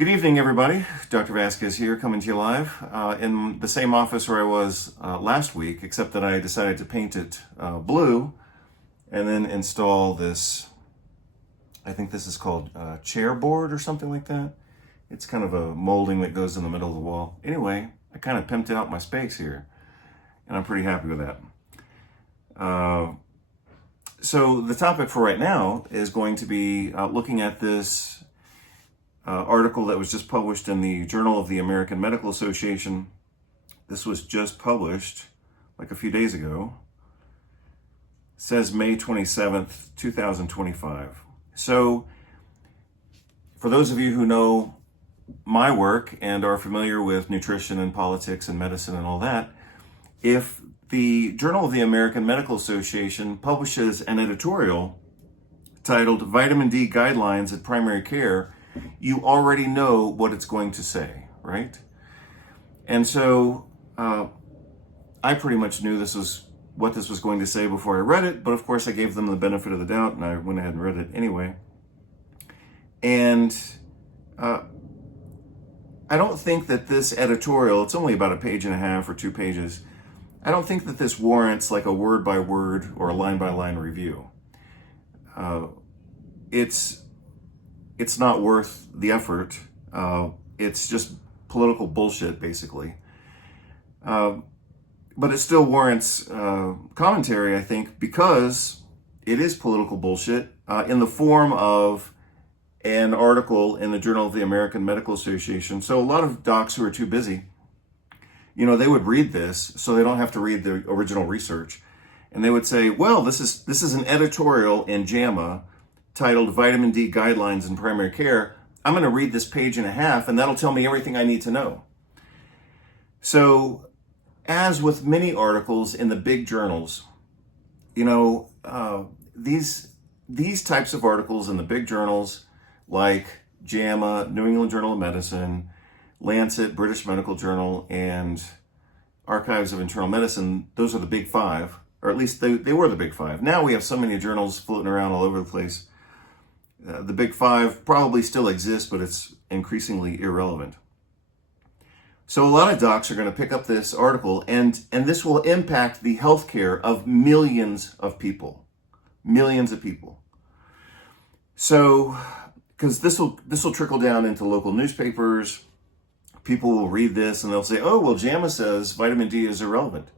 Good evening, everybody. Dr. Vasquez here, coming to you live in the same office where I was last week, except that I decided to paint it blue and then install this, I think this is called chair board or something like that. It's kind of a molding that goes in the middle of the wall. Anyway, I kind of pimped out my space here, and I'm pretty happy with that. So the topic for right now is going to be looking at this article that was just published in the Journal of the American Medical Association. This was just published like a few days ago. It says May 27th, 2025. So for those of you who know my work and are familiar with nutrition and politics and medicine and all that, if the Journal of the American Medical Association publishes an editorial titled Vitamin D Guidelines at Primary Care, you already know what it's going to say, right? And so I pretty much knew what this was going to say before I read it, but of course I gave them the benefit of the doubt and I went ahead and read it anyway. And I don't think that this editorial, it's only about a page and a half or 2 pages, I don't think that this warrants like a word by word or a line by line review. It's not worth the effort. It's just political bullshit, basically. But it still warrants commentary, I think, because it is political bullshit in the form of an article in the Journal of the American Medical Association. So a lot of docs who are too busy, they would read this so they don't have to read the original research. And they would say, well, this is an editorial in JAMA titled Vitamin D Guidelines in Primary Care. I'm going to read this page and a half, and that'll tell me everything I need to know. So, as with many articles in the big journals, these types of articles in the big journals like JAMA, New England Journal of Medicine, Lancet, British Medical Journal, and Archives of Internal Medicine, those are the big five, or at least they were the big five. Now we have so many journals floating around all over the place. The big five probably still exist, but it's increasingly irrelevant. So a lot of docs are going to pick up this article, and this will impact the healthcare of millions of people. Millions of people. So, because this will trickle down into local newspapers, people will read this and they'll say, oh, well, JAMA says vitamin D is irrelevant.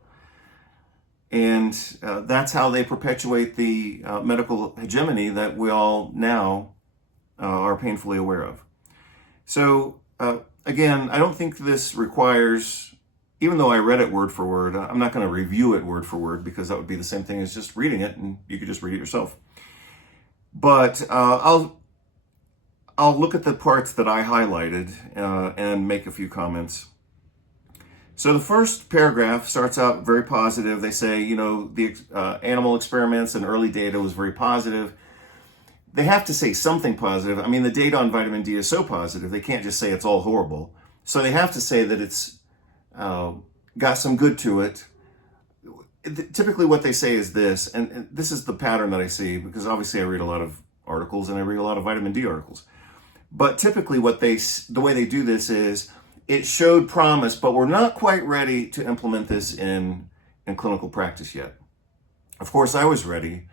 And that's how they perpetuate the medical hegemony that we all now are painfully aware of. So, again, I don't think this requires, even though I read it word for word, I'm not going to review it word for word because that would be the same thing as just reading it, and you could just read it yourself. But I'll look at the parts that I highlighted and make a few comments. So the first paragraph starts out very positive. They say, the animal experiments and early data was very positive. They have to say something positive. I mean, the data on vitamin D is so positive, they can't just say it's all horrible. So they have to say that it's got some good to it. Typically what they say is this, and this is the pattern that I see, because obviously I read a lot of articles and I read a lot of vitamin D articles. But typically the way they do this is, it showed promise, but we're not quite ready to implement this in clinical practice yet. Of course, I was ready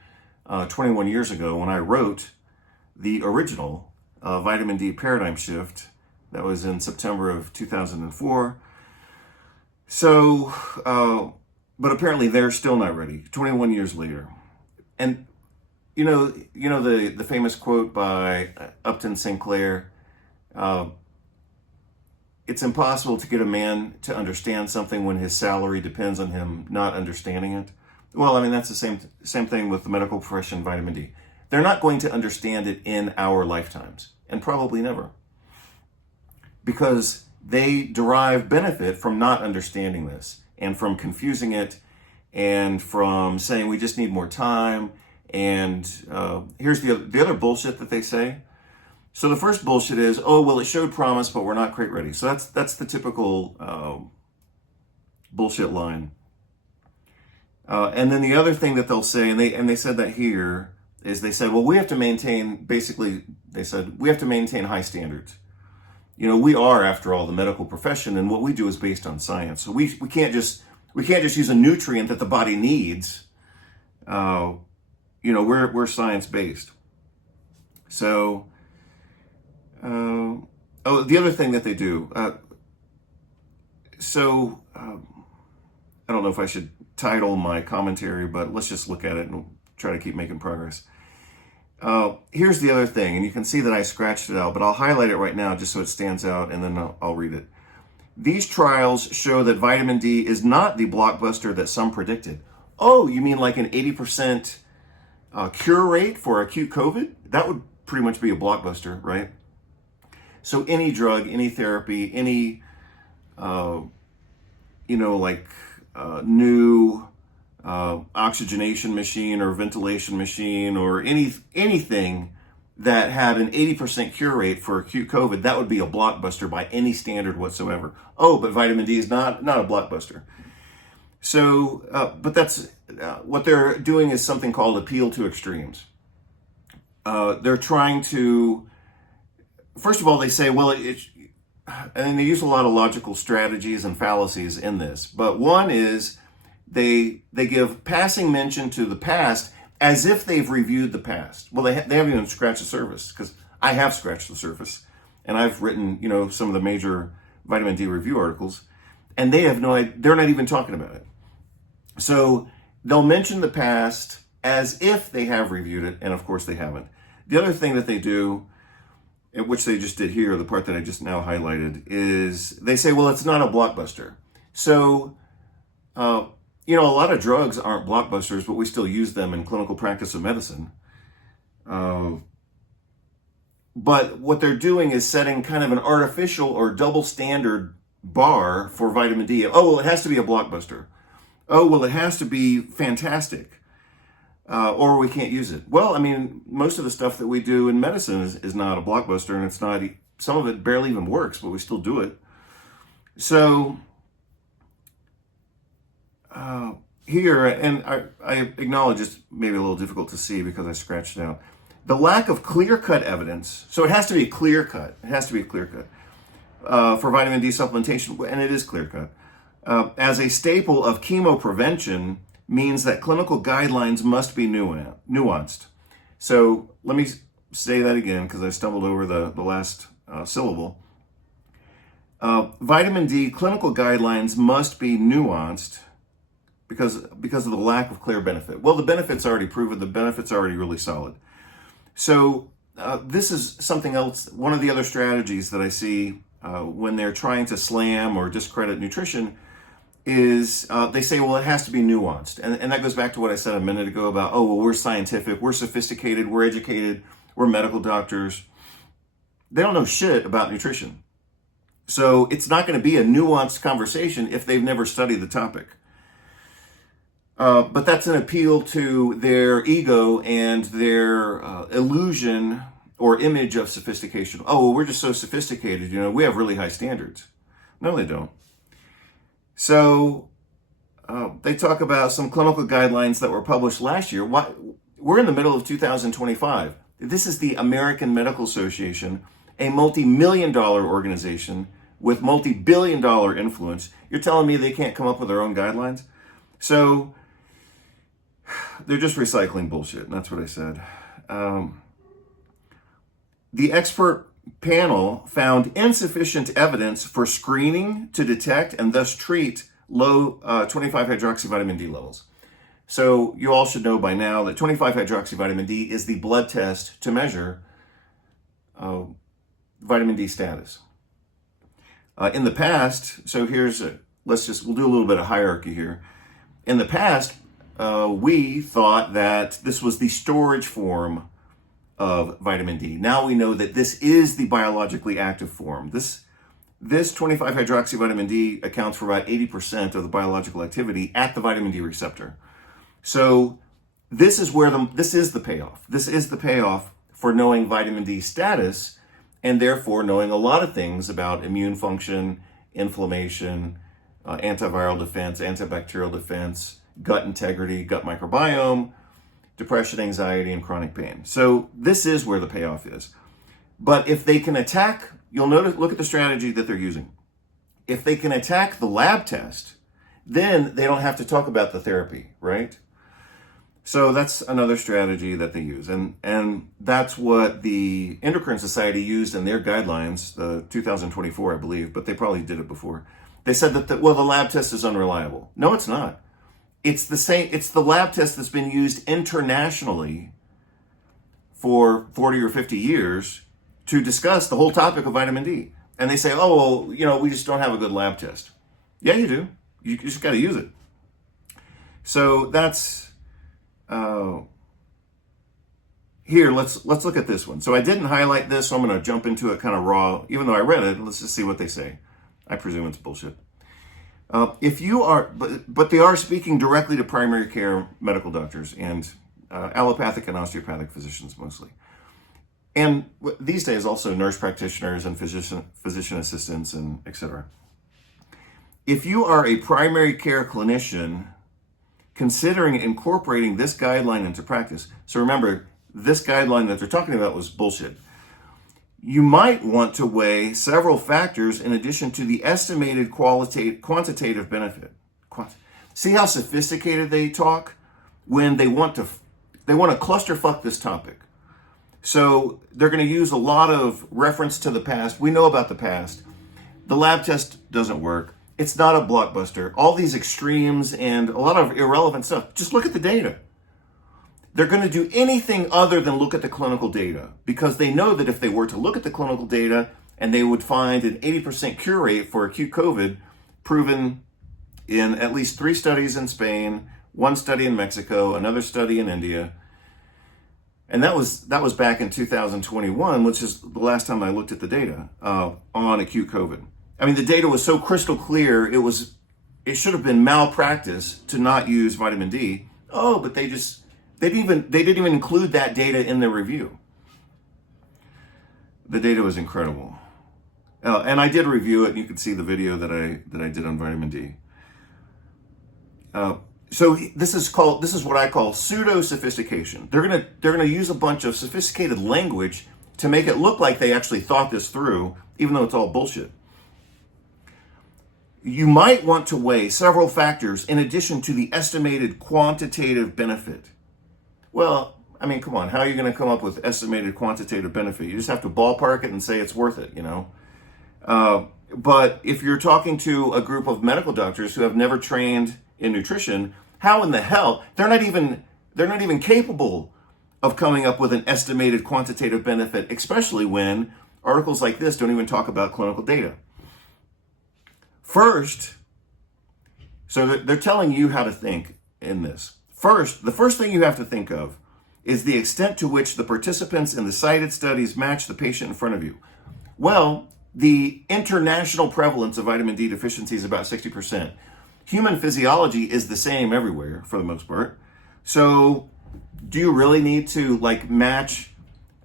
21 years ago when I wrote the original vitamin D paradigm shift. That was in September of 2004. So, but apparently they're still not ready 21 years later. And the famous quote by Upton Sinclair, it's impossible to get a man to understand something when his salary depends on him not understanding it. Well, I mean, that's the same thing with the medical profession, vitamin D. They're not going to understand it in our lifetimes, and probably never, because they derive benefit from not understanding this, and from confusing it, and from saying we just need more time. And here's the other bullshit that they say. So the first bullshit is, oh, well, it showed promise, but we're not quite ready. So that's the typical bullshit line. And then the other thing that they'll say, and they said that here, is they said, well, we have to maintain, basically, they said, we have to maintain high standards. We are, after all, the medical profession, and what we do is based on science. So we can't just use a nutrient that the body needs. We're science based. So, the other thing that they do. I don't know if I should title my commentary, but let's just look at it and try to keep making progress. Here's the other thing, and you can see that I scratched it out, but I'll highlight it right now just so it stands out, and then I'll read it. These trials show that vitamin D is not the blockbuster that some predicted. Oh, you mean like an 80% cure rate for acute COVID? That would pretty much be a blockbuster, right? So any drug, any therapy, any, new oxygenation machine or ventilation machine or anything that had an 80% cure rate for acute COVID, that would be a blockbuster by any standard whatsoever. Oh, but vitamin D is not a blockbuster. So, but that's what they're doing is something called appeal to extremes. They're trying to, first of all, they say, well, and they use a lot of logical strategies and fallacies in this. But one is they give passing mention to the past as if they've reviewed the past. Well, they haven't even scratched the surface, because I have scratched the surface, and I've written some of the major vitamin D review articles, and they have no idea. They're not even talking about it. So they'll mention the past as if they have reviewed it, and of course they haven't. The other thing that they do, which they just did here, the part that I just now highlighted, is they say, well, it's not a blockbuster. So, a lot of drugs aren't blockbusters, but we still use them in clinical practice of medicine. But what they're doing is setting kind of an artificial or double standard bar for vitamin D. Oh, well, it has to be a blockbuster. Oh, well, it has to be fantastic. Or we can't use it. Well, I mean, most of the stuff that we do in medicine is not a blockbuster, and it's not, some of it barely even works, but we still do it. So here, and I acknowledge it's maybe a little difficult to see because I scratched it out. The lack of clear-cut evidence, so it has to be clear-cut. It has to be clear-cut for vitamin D supplementation, and it is clear-cut. As a staple of chemoprevention means that clinical guidelines must be nuanced. So let me say that again because I stumbled over the last syllable. Vitamin D clinical guidelines must be nuanced because of the lack of clear benefit. Well, the benefit's already proven. The benefit's already really solid. So this is something else. One of the other strategies that I see when they're trying to slam or discredit nutrition is they say, well, it has to be nuanced. And that goes back to what I said a minute ago about, oh, well, we're scientific, we're sophisticated, we're educated, we're medical doctors. They don't know shit about nutrition. So it's not going to be a nuanced conversation if they've never studied the topic. But that's an appeal to their ego and their illusion or image of sophistication. Oh, well, we're just so sophisticated, we have really high standards. No, they don't. So they talk about some clinical guidelines that were published last year. We're in the middle of 2025. This is the American Medical Association, a multi-million-dollar organization with multi-billion-dollar influence. You're telling me they can't come up with their own guidelines? So they're just recycling bullshit, and that's what I said. The expert panel found insufficient evidence for screening to detect and thus treat low 25-hydroxyvitamin D levels. So you all should know by now that 25-hydroxyvitamin D is the blood test to measure vitamin D status. In the past, so we'll do a little bit of hierarchy here. In the past, we thought that this was the storage form of vitamin D. Now we know that this is the biologically active form. This 25-hydroxyvitamin D accounts for about 80% of the biological activity at the vitamin D receptor. So this is the payoff. This is the payoff for knowing vitamin D status and therefore knowing a lot of things about immune function, inflammation, antiviral defense, antibacterial defense, gut integrity, gut microbiome, depression, anxiety, and chronic pain. So this is where the payoff is. But if they can attack you'll notice, look at the strategy that they're using. If they can attack the lab test, then they don't have to talk about the therapy, right? So that's another strategy that they use. And that's what the Endocrine Society used in their guidelines, the 2024, I believe, but they probably did it before. They said that, the lab test is unreliable. No, it's not. It's the lab test that's been used internationally for 40 or 50 years to discuss the whole topic of vitamin D. And they say, oh, well, we just don't have a good lab test. Yeah, you do. You just got to use it. So that's, here, let's look at this one. So I didn't highlight this, so I'm going to jump into it kind of raw. Even though I read it, let's just see what they say. I presume it's bullshit. If you are, but they are speaking directly to primary care medical doctors and allopathic and osteopathic physicians mostly. And these days also nurse practitioners and physician assistants and etc. If you are a primary care clinician considering incorporating this guideline into practice, so remember, this guideline that they're talking about was bullshit. You might want to weigh several factors in addition to the estimated quantitative benefit. See how sophisticated they talk when they want to clusterfuck this topic. So they're going to use a lot of reference to the past. We know about the past. The lab test doesn't work. It's not a blockbuster. All these extremes and a lot of irrelevant stuff. Just look at the data. They're going to do anything other than look at the clinical data because they know that if they were to look at the clinical data and they would find an 80% cure rate for acute COVID proven in at least 3 studies in Spain, 1 study in Mexico, another study in India. And that was back in 2021, which is the last time I looked at the data on acute COVID. I mean, the data was so crystal clear, it should have been malpractice to not use vitamin D. Oh, but they didn't even include that data in their review. The data was incredible. And I did review it, and you can see the video that I did on vitamin D. So this is what I call pseudo sophistication. They're gonna use a bunch of sophisticated language to make it look like they actually thought this through, even though it's all bullshit. You might want to weigh several factors in addition to the estimated quantitative benefit. Well, I mean, come on, how are you going to come up with estimated quantitative benefit? You just have to ballpark it and say it's worth it, But if you're talking to a group of medical doctors who have never trained in nutrition, how in the hell they're not even capable of coming up with an estimated quantitative benefit, especially when articles like this don't even talk about clinical data. First, so they're telling you how to think in this. First, the first thing you have to think of is the extent to which the participants in the cited studies match the patient in front of you. Well, the international prevalence of vitamin D deficiency is about 60%. Human physiology is the same everywhere for the most part. So do you really need to match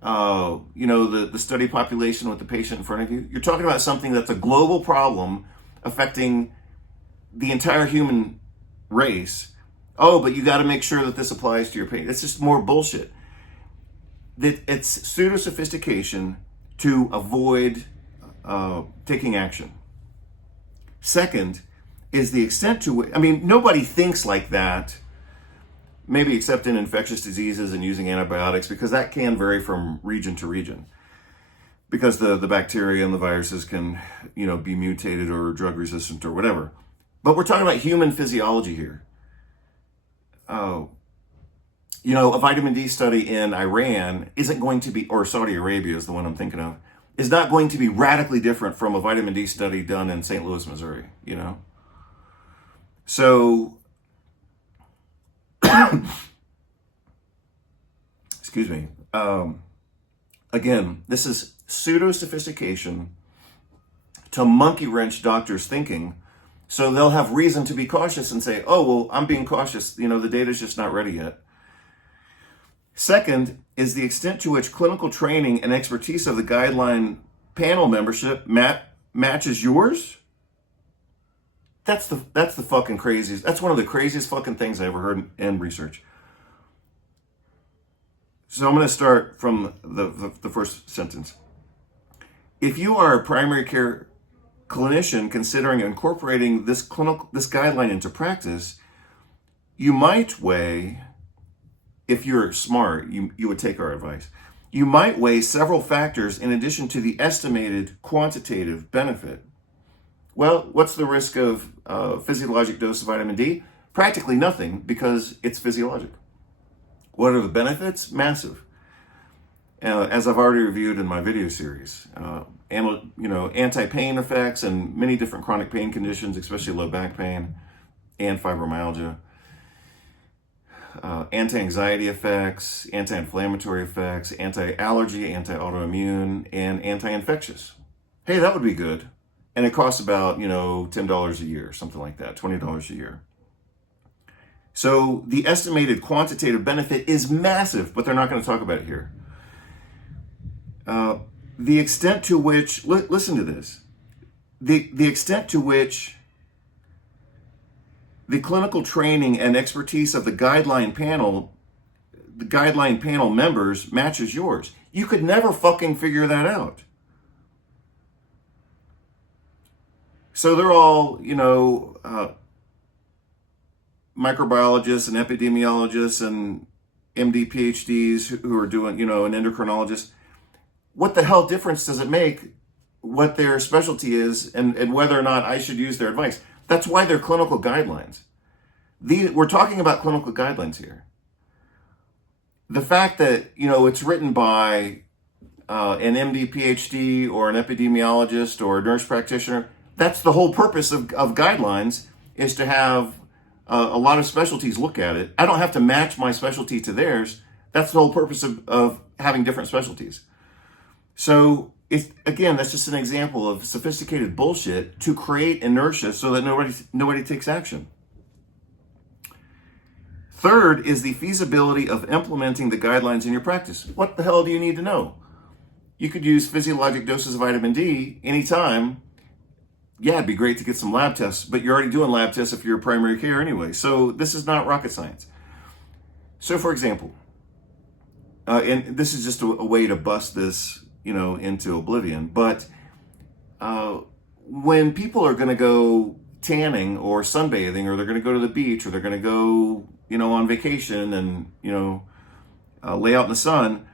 the study population with the patient in front of you? You're talking about something that's a global problem affecting the entire human race. Oh, but you got to make sure that this applies to your patient. It's just more bullshit. It's pseudo sophistication to avoid taking action. Second is the extent to which, nobody thinks like that, maybe except in infectious diseases and using antibiotics, because that can vary from region to region. Because the bacteria and the viruses can, be mutated or drug resistant or whatever. But we're talking about human physiology here. A vitamin D study in Iran isn't going to be, or Saudi Arabia is the one I'm thinking of, is not going to be radically different from a vitamin D study done in St. Louis, Missouri, So, excuse me. Again, this is pseudo-sophistication to monkey wrench doctors' thinking, so they'll have reason to be cautious and say, oh, well, I'm being cautious. The data's just not ready yet. Second is the extent to which clinical training and expertise of the guideline panel membership matches yours. That's the fucking craziest. That's one of the craziest fucking things I ever heard in research. So I'm going to start from the first sentence. if you are a primary care clinician considering incorporating this guideline into practice, you might weigh, if you're smart, you would take our advice. You might weigh several factors in addition to the estimated quantitative benefit. Well, what's the risk of physiologic dose of vitamin D? Practically nothing, because it's physiologic. What are the benefits? Massive. As I've already reviewed in my video series, anti-pain effects and many different chronic pain conditions, especially low back pain and fibromyalgia. Anti-anxiety effects, anti-inflammatory effects, anti-allergy, anti-autoimmune, and anti-infectious. Hey, that would be good. And it costs about, $10 a year, something like that, $20 a year. So the estimated quantitative benefit is massive, but they're not going to talk about it here. The extent to which, listen to this, the extent to which the clinical training and expertise of the guideline panel members matches yours. You could never fucking figure that out. So they're all, microbiologists and epidemiologists and MD PhDs who are doing, an endocrinologist. What the hell difference does it make what their specialty is and whether or not I should use their advice? That's why they're clinical guidelines. We're talking about clinical guidelines here. The fact that, it's written by an MD, PhD, or an epidemiologist or a nurse practitioner, that's the whole purpose of guidelines, is to have a lot of specialties look at it. I don't have to match my specialty to theirs. That's the whole purpose of having different specialties. So, that's just an example of sophisticated bullshit to create inertia so that nobody takes action. Third is the feasibility of implementing the guidelines in your practice. What the hell do you need to know? You could use physiologic doses of vitamin D anytime. Yeah, it'd be great to get some lab tests, but you're already doing lab tests if you're primary care anyway. So this is not rocket science. So for example, and this is just a way to bust this, into oblivion, but when people are going to go tanning or sunbathing, or they're going to go to the beach, or they're going to go, on vacation and, lay out in the sun,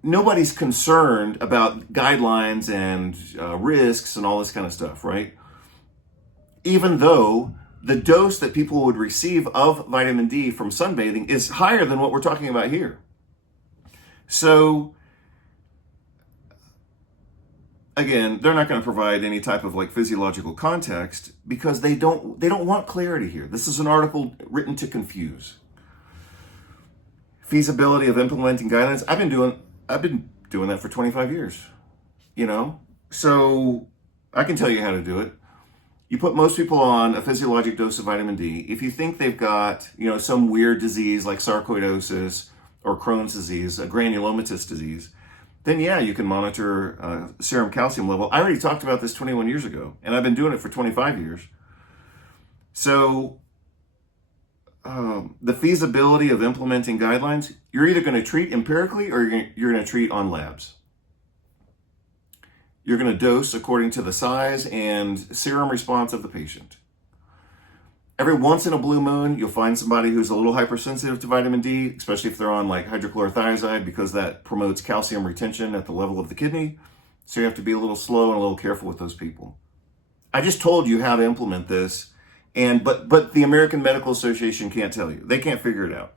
nobody's concerned about guidelines and risks and all this kind of stuff, right? Even though the dose that people would receive of vitamin D from sunbathing is higher than what we're talking about here. So, again, they're not going to provide any type of physiological context because they don't want clarity here. This is an article written to confuse. Feasibility of implementing guidelines. I've been doing that for 25 years, so I can tell you how to do it. You put most people on a physiologic dose of vitamin D. If you think they've got, some weird disease like sarcoidosis or Crohn's disease, a granulomatous disease, then yeah, you can monitor serum calcium level. I already talked about this 21 years ago, and I've been doing it for 25 years. So the feasibility of implementing guidelines, you're either going to treat empirically or you're going to treat on labs. You're going to dose according to the size and serum response of the patient. Every once in a blue moon, you'll find somebody who's a little hypersensitive to vitamin D, especially if they're on hydrochlorothiazide, because that promotes calcium retention at the level of the kidney. So you have to be a little slow and a little careful with those people. I just told you how to implement this, but the American Medical Association can't tell you. They can't figure it out.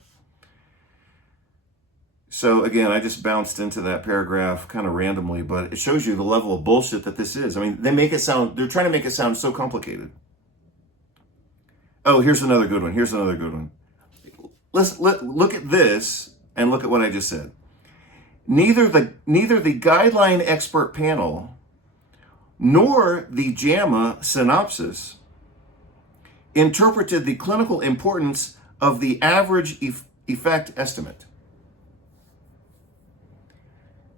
So again, I just bounced into that paragraph kind of randomly, but it shows you the level of bullshit that this is. I mean, they're trying to make it sound so complicated. Oh, here's another good one. Let's look at this and look at what I just said. Neither the guideline expert panel nor the JAMA synopsis interpreted the clinical importance of the average effect estimate.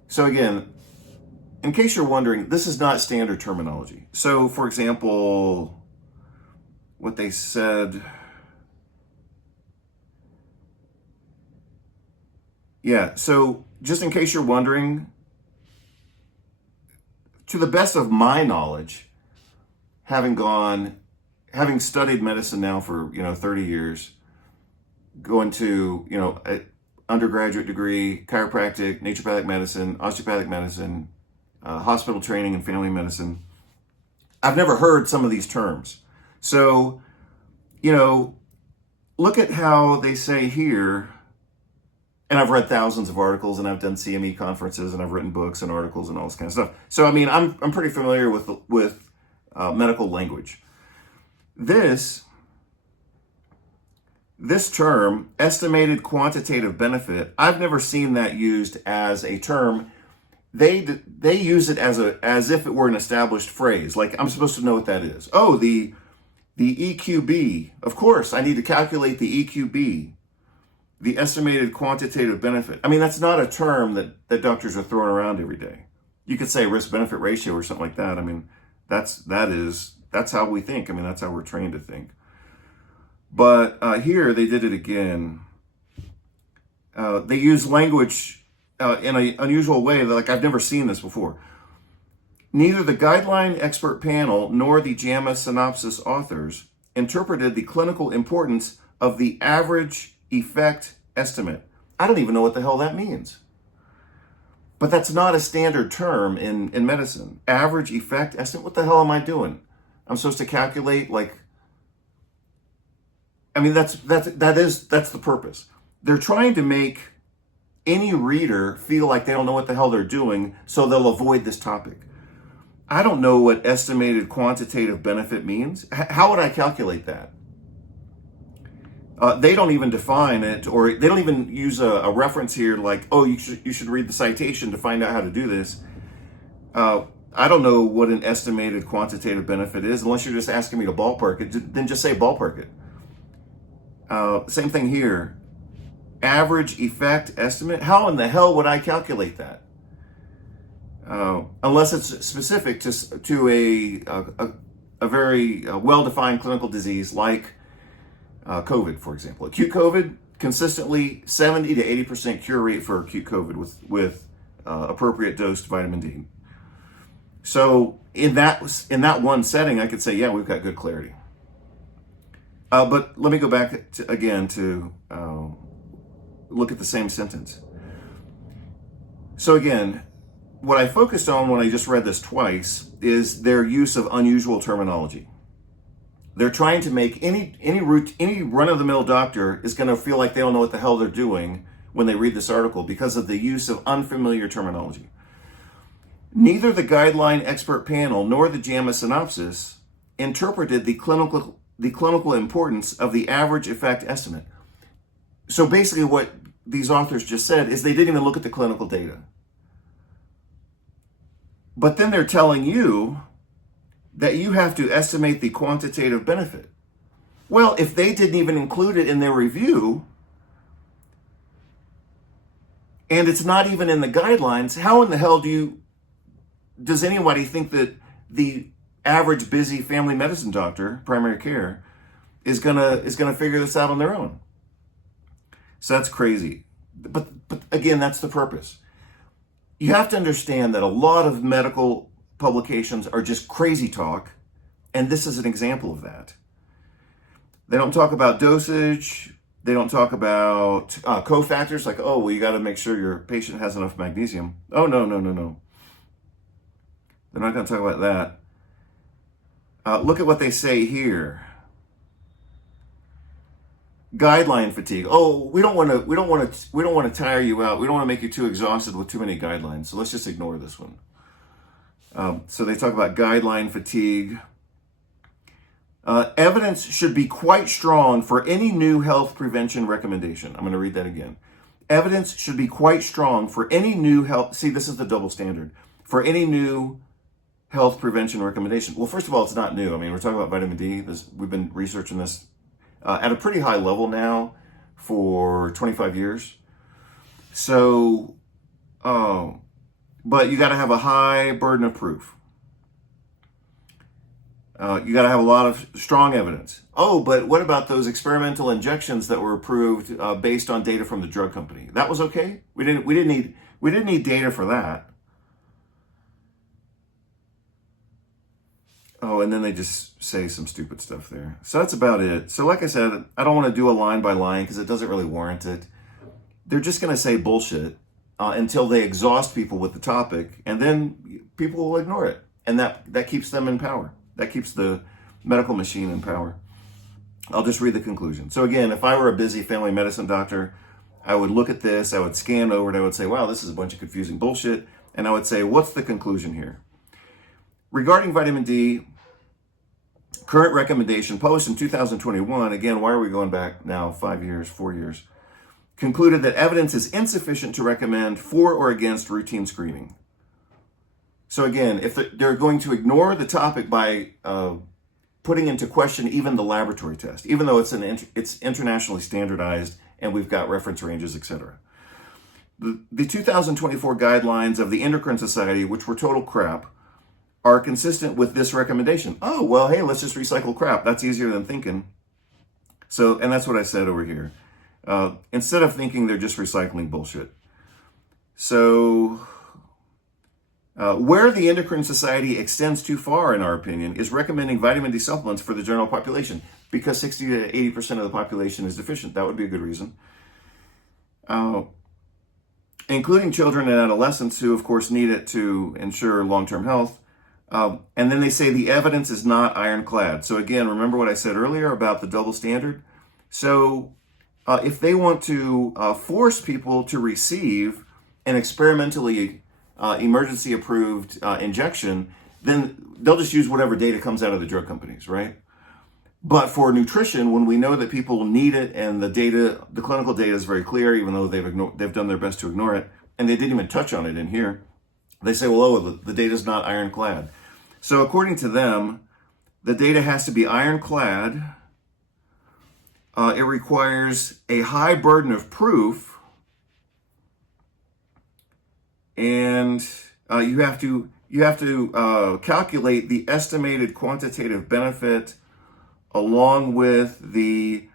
So again, in case you're wondering, this is not standard terminology. So for example, what they said, so just in case you're wondering, to the best of my knowledge, having studied medicine now for 30 years, going to an undergraduate degree, chiropractic, naturopathic medicine, osteopathic medicine, hospital training and family medicine, I've never heard some of these terms. So, look at how they say here, and I've read thousands of articles, and I've done CME conferences, and I've written books and articles and all this kind of stuff. So, I mean, I'm pretty familiar with medical language. This term, estimated quantitative benefit, I've never seen that used as a term. They use it as if it were an established phrase. Like, I'm supposed to know what that is. Oh, the EQB. Of course, I need to calculate the EQB, the estimated quantitative benefit. I mean, that's not a term that doctors are throwing around every day. You could say risk-benefit ratio or something like that. I mean, that's how we think. I mean, that's how we're trained to think. But here they did it again. They use language in an unusual way that, like, I've never seen this before. Neither the guideline expert panel nor the JAMA synopsis authors interpreted the clinical importance of the average effect estimate. I don't even know what the hell that means. But that's not a standard term in medicine. Average effect estimate? What the hell am I doing? I'm supposed to calculate, like, I mean, that's the purpose. They're trying to make any reader feel like they don't know what the hell they're doing, so they'll avoid this topic. I don't know what estimated quantitative benefit means. How would I calculate that? They don't even define it, or they don't even use a reference here like, oh, you should read the citation to find out how to do this. I don't know what an estimated quantitative benefit is, unless you're just asking me to ballpark it. Then just say ballpark it. Same thing here. Average effect estimate. How in the hell would I calculate that? Unless it's specific to a very well-defined clinical disease like COVID, for example. Acute COVID, consistently 70 to 80% cure rate for acute COVID with appropriate dosed vitamin D. So in that one setting, I could say, yeah, we've got good clarity. But let me go back again to look at the same sentence. So again, what I focused on when I just read this twice is their use of unusual terminology. They're trying to make any run-of-the-mill doctor is going to feel like they don't know what the hell they're doing when they read this article because of the use of unfamiliar terminology. Neither the guideline expert panel nor the JAMA synopsis interpreted the clinical importance of the average effect estimate. So basically what these authors just said is they didn't even look at the clinical data. But then they're telling you that you have to estimate the quantitative benefit. Well, if they didn't even include it in their review, and it's not even in the guidelines, how in the hell does anybody think that the average busy family medicine doctor, primary care, is gonna figure this out on their own? So that's crazy. But again, that's the purpose. You have to understand that a lot of medical publications are just crazy talk, and this is an example of that. They don't talk about dosage. They don't talk about cofactors like, oh, well, you got to make sure your patient has enough magnesium. Oh, no. They're not going to talk about that. Look at what they say here. Guideline fatigue. Oh, we don't want to tire you out. We don't want to make you too exhausted with too many guidelines. So let's just ignore this one. So they talk about guideline fatigue. Evidence should be quite strong for any new health prevention recommendation. I'm going to read that again. Evidence should be quite strong for any new health. See, this is the double standard. For any new health prevention recommendation. Well, first of all, it's not new. I mean, we're talking about vitamin D. We've been researching this at a pretty high level now for 25 years. So, but you got to have a high burden of proof. You got to have a lot of strong evidence. Oh, but what about those experimental injections that were approved based on data from the drug company? That was okay. We didn't need data for that. Oh, and then they just say some stupid stuff there. So that's about it. So like I said, I don't want to do a line by line because it doesn't really warrant it. They're just going to say bullshit until they exhaust people with the topic, and then people will ignore it. And that keeps them in power. That keeps the medical machine in power. I'll just read the conclusion. So again, if I were a busy family medicine doctor, I would look at this, I would scan over it, I would say, wow, this is a bunch of confusing bullshit. And I would say, what's the conclusion here? Regarding vitamin D, current recommendation published in 2021, again, why are we going back now 5 years, 4 years, concluded that evidence is insufficient to recommend for or against routine screening. So again, if they're going to ignore the topic by putting into question even the laboratory test, even though it's internationally standardized and we've got reference ranges, etc. The 2024 guidelines of the Endocrine Society, which were total crap, are consistent with this recommendation. Oh, well, hey, let's just recycle crap. That's easier than thinking. So, and that's what I said over here. Instead of thinking, they're just recycling bullshit. So, where the Endocrine Society extends too far, in our opinion, is recommending vitamin D supplements for the general population because 60 to 80% of the population is deficient. That would be a good reason. Including children and adolescents who, of course, need it to ensure long-term health. And then they say the evidence is not ironclad. So again, remember what I said earlier about the double standard? So if they want to force people to receive an experimentally emergency-approved injection, then they'll just use whatever data comes out of the drug companies, right? But for nutrition, when we know that people need it and the clinical data is very clear, even though they've done their best to ignore it, and they didn't even touch on it in here, they say, well, the data is not ironclad. So according to them, the data has to be ironclad. It requires a high burden of proof, and you have to calculate the estimated quantitative benefit along with the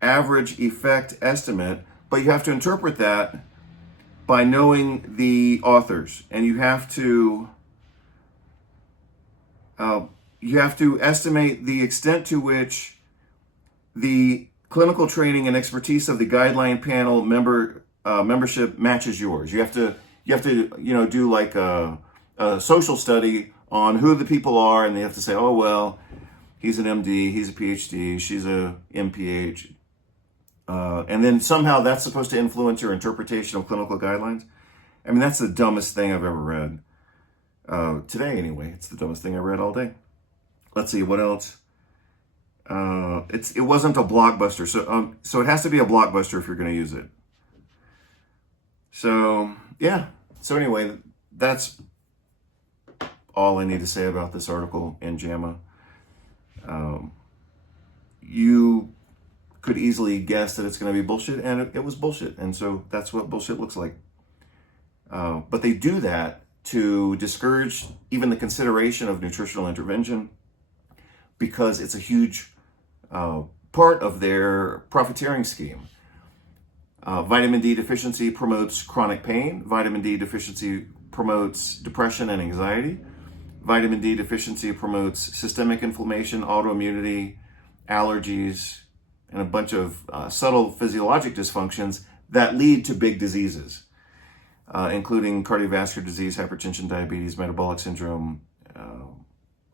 average effect estimate, but you have to interpret that by knowing the authors, and you have to estimate the extent to which the clinical training and expertise of the guideline panel membership matches yours. You have to do like a social study on who the people are, and they have to say, oh well, he's an MD, he's a PhD, she's a MPH. And then somehow that's supposed to influence your interpretation of clinical guidelines. I mean, that's the dumbest thing I've ever read. Today, anyway, it's the dumbest thing I read all day. Let's see, what else? It wasn't a blockbuster, so it has to be a blockbuster if you're going to use it. So, yeah. So anyway, that's all I need to say about this article in JAMA. You could easily guess that it's going to be bullshit, and it was bullshit. And so that's what bullshit looks like. But they do that to discourage even the consideration of nutritional intervention because it's a huge part of their profiteering scheme. Vitamin D deficiency promotes chronic pain. Vitamin D deficiency promotes depression and anxiety. Vitamin D deficiency promotes systemic inflammation, autoimmunity, allergies, and a bunch of subtle physiologic dysfunctions that lead to big diseases, including cardiovascular disease, hypertension, diabetes, metabolic syndrome,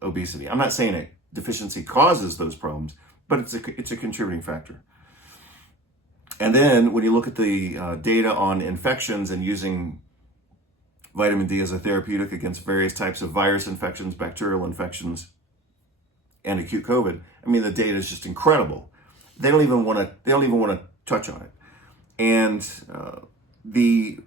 obesity. I'm not saying it deficiency causes those problems, but it's a contributing factor. And then when you look at the data on infections and using vitamin D as a therapeutic against various types of virus infections, bacterial infections, and acute COVID, I mean, the data is just incredible. They don't even want to touch on it. And the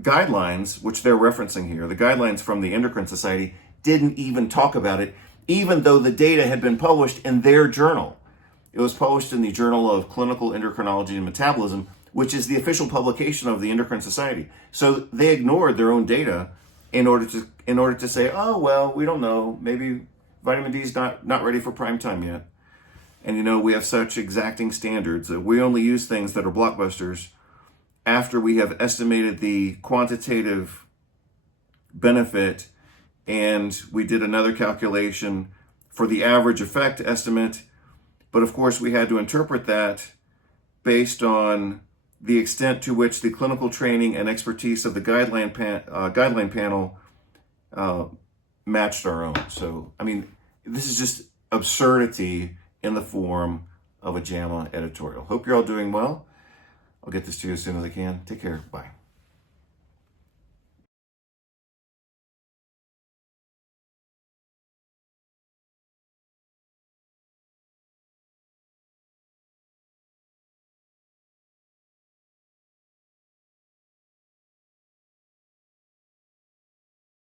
guidelines, which they're referencing here, the guidelines from the Endocrine Society, didn't even talk about it, even though the data had been published in their journal. It was published in the Journal of Clinical Endocrinology and Metabolism, which is the official publication of the Endocrine Society. So they ignored their own data in order to say, oh, well, we don't know. Maybe vitamin D is not ready for prime time yet. And, we have such exacting standards that we only use things that are blockbusters after we have estimated the quantitative benefit, and we did another calculation for the average effect estimate. But of course, we had to interpret that based on the extent to which the clinical training and expertise of the guideline panel matched our own. So, I mean, this is just absurdity in the form of a JAMA editorial. Hope you're all doing well. I'll get this to you as soon as I can. Take care. Bye.